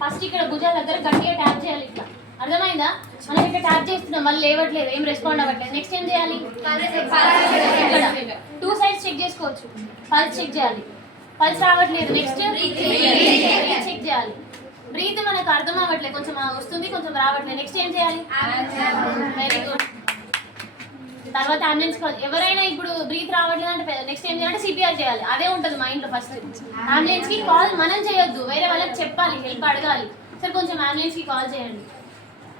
First ఇక్కడ భుజాల దగ్గర గట్టిగా ట్యాప్ చేయాలి ఇట్లా, అర్థమైందా? మనం ఇక్కడ ట్యాప్ చేస్తున్నాం, మళ్ళీ లేవట్లేదు, ఏం రెస్పాండ్ అవ్వట్లేదు. నెక్స్ట్ ఏం చేయాలి? ఇక్కడ 2 సైడ్స్ చెక్ చేసుకోవచ్చు. పల్స్ చెక్ చేయాలి, పల్స్ రావట్లేదు. నెక్స్ట్ చెక్ చేయాలి. బ్రీత్ మనకు అర్థం అవ్వట్లేదు, కొంచెం వస్తుంది కొంచెం రావట్లేదు. నెక్స్ట్ ఏం చేయాలి? Very good. తర్వాత అంబులెన్స్ కాల్. ఎవరైనా ఇప్పుడు బ్రీత్ రావట్లేదు అంటే నెక్స్ట్ ఏం చేయాలంటే సిపిఆర్ చేయాలి. అదే ఉంటుంది మైండ్ లో. ఫస్ట్ అంబులెన్స్ కి కాల్ మనం చేయొద్దు, వేరే వాళ్ళకి చెప్పాలి, హెల్ప్ అడగాలి. సార్ కొంచెం అంబులెన్స్ కి కాల్ చేయండి.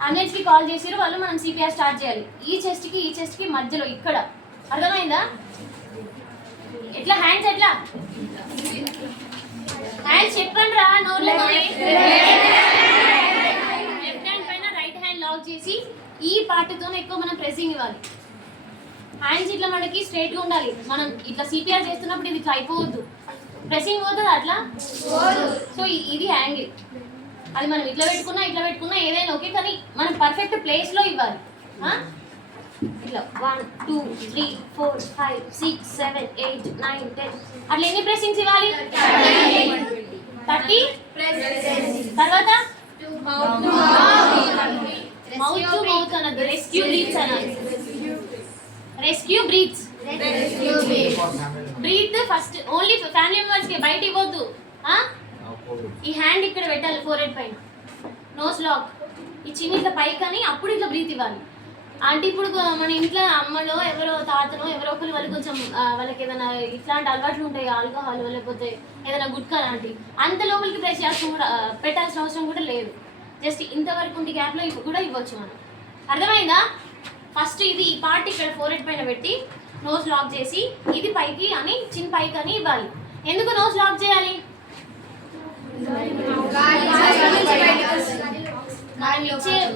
అంబులెన్స్ కి కాల్ చేసిరు వాళ్ళు, మనం సిపిఆర్ స్టార్ట్ చేయాలి. ఈ చెస్ట్ కి మధ్యలో ఇక్కడ, అర్థమైందా? ఎట్లా హ్యాండ్స్ ఎట్లా? హ్యాండ్స్ చెప్పండి రా, నోర్లో. లెఫ్ట్ హ్యాండ్ పైన రైట్ హ్యాండ్ లాక్ చేసి ఈ పార్ట్తోనే ఎక్కువ మనం ప్రెసింగ్ ఇవ్వాలి. హ్యాండ్స్ ఇట్లా మనకి స్ట్రైట్ గా ఉండాలి. మనం ఇట్లా సిపిఆర్ చేస్తున్నప్పుడు ఇది ఇట్లా అయిపోవద్దు. ప్రెసింగ్ పోతుంది అట్లా. సో ఇది యాంగిల్. అది మనం ఇట్లా పెట్టుకున్నా ఏదైనా ఓకే, కానీ మనం పర్ఫెక్ట్ ప్లేస్ లో ఇవ్వాలి. ఇట్లా 1 2 3 4 5 6 7 8 9 10 అట్లా ఎన్ని ప్రెసింగ్స్ ఇవ్వాలి? 30. తర్వాత మౌత్ టు మౌత్ అన్నది, రెస్క్యూ బ్రీత్స్ అన్నది. Rescue breaths. Breath first only family members కి, బయట ఇవ్వద్దు. ఈ హ్యాండ్ ఇక్కడ పెట్టాలి ఫోర్ హెడ్ పైన, నోస్ లాక్. ఈ చిన్న ఇట్లా పైకి అని అప్పుడు ఇట్లా బ్రీత్ ఇవ్వాలి. అంటే ఇప్పుడు మన ఇంట్లో అమ్మలో ఎవరో తాతనో ఎవరో ఒకరు వాళ్ళు కొంచెం వాళ్ళకి ఏదైనా ఇట్లాంటి అలవాట్లు ఉంటాయి, ఆల్కహాల్ లేకపోతే ఏదైనా గుట్కా లాంటి, అంత లోపలికి ప్రెస్ చేస్తూ కూడా పెట్టాల్సిన అవసరం కూడా లేదు. జస్ట్ ఇంతవరకు ఉండే గ్యాప్లో కూడా ఇవ్వచ్చు మనం. అర్థమైందా? ఫస్ట్ ఇది ఈ పార్ట్ ఇక్కడ ఫోర్ హెడ్ పైన పెట్టి నోస్ లాక్ చేసి ఇది పైకి అని చిన్న పైకి అని ఇవ్వాలి. ఎందుకు నోస్ లాక్ చేయాలి?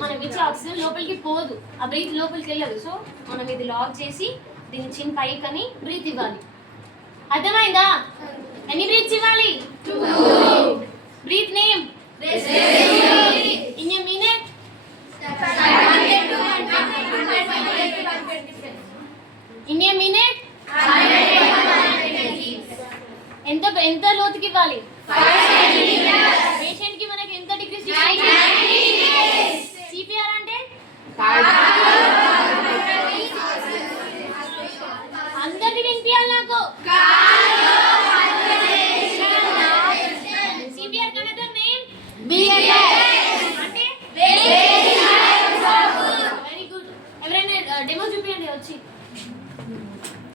మనం ఇచ్చే ఆక్సిజన్ లోపలికి పోదు, ఆ బ్రీత్ లోపలికి వెళ్ళదు. సో మనం ఇది లాక్ చేసి దీన్ని చిన్న పైకి అని బ్రీత్ ఇవ్వాలి. అర్థమైందా? ఎన్ని బ్రీత్స్ ఇవ్వాలి? 2. Breath name in a minute. In a minute ఎంత లోతుకి ఇవ్వాలి? పేషెంట్ కి మనకి ఎంత డిగ్రీస్? సిపిఆర్ అంటే అందరికీ వినిపించాలి నాకు.